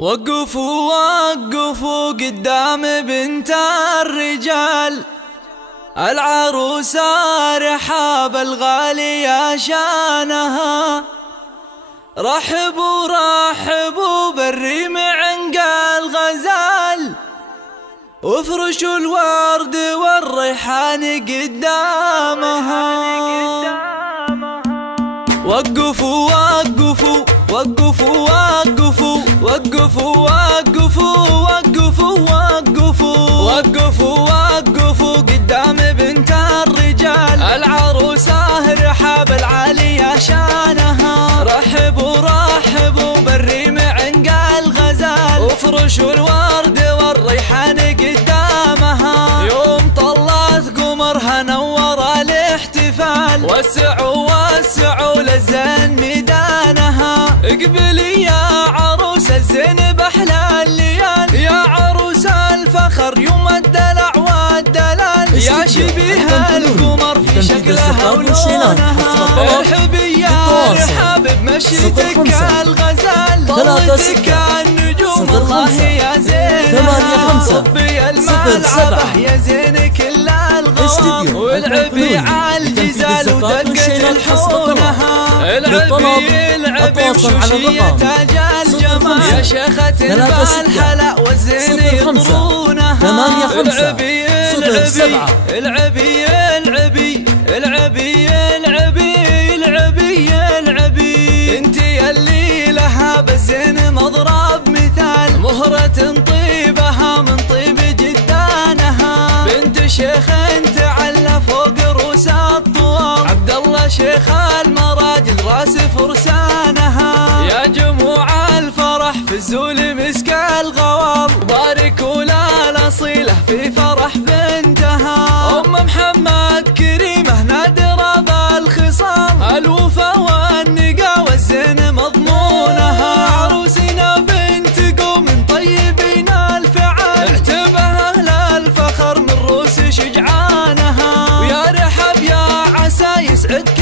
وقفوا وقفوا قدام بنت الرجال، العروسة رحاب الغالية شانها. رحبوا رحبوا بالريم عنقى الغزال، وافرشوا الورد والريحان قدامها. وقفوا وقفوا وقفوا وقفوا وقفوا وقفوا وقفوا وقفوا وقفوا وقفوا قدام بنت الرجال، العروسة رحاب العالية شانها. رحبوا رحبوا بالريم عنقى الغزال، وافرشوا الورد والريحان قدامها. يوم طلعت قمرها نور الاحتفال، وسعوا وسعوا للزين ميدانها. اقبلي يا عروس الزين بأحلى الليال، يا عروس الفخر يوم الدلع والدلال، يا شبيه القمر في شكلها ولونها. ارحبي يا رحاب بمشيتك الغزال، طلتك النجوم الله يا زين. صبي الملعبة يا زين كل الغوام، والعبي عالجزال ودقة الحونها. العبي العبي وشوشية تاج الجمال، يا شيخة بالحلا والزين يطرونها. العبي العبي العبي العبي العبي العبي العبي العبي، انتي اللي لها بالزين مضرب مثال، مهرة طيبها من طيب جدانها. بنت شيخ تعلى فوق رؤوس الطوام، عبد الله شيخ المراجل راس فرسانها. يا جموع الفرح في الزول مسك الغوام، باركوا لها الاصيله في فرح بنتها. ام محمد كريمه نادره بالخصام، الوفا والنقا والزين مضمونها. عروسنا بنت قوم طيبين الفعال، اعتبها اهل الفخر من روس شجعانها. ويا رحب يا عسى يسعدك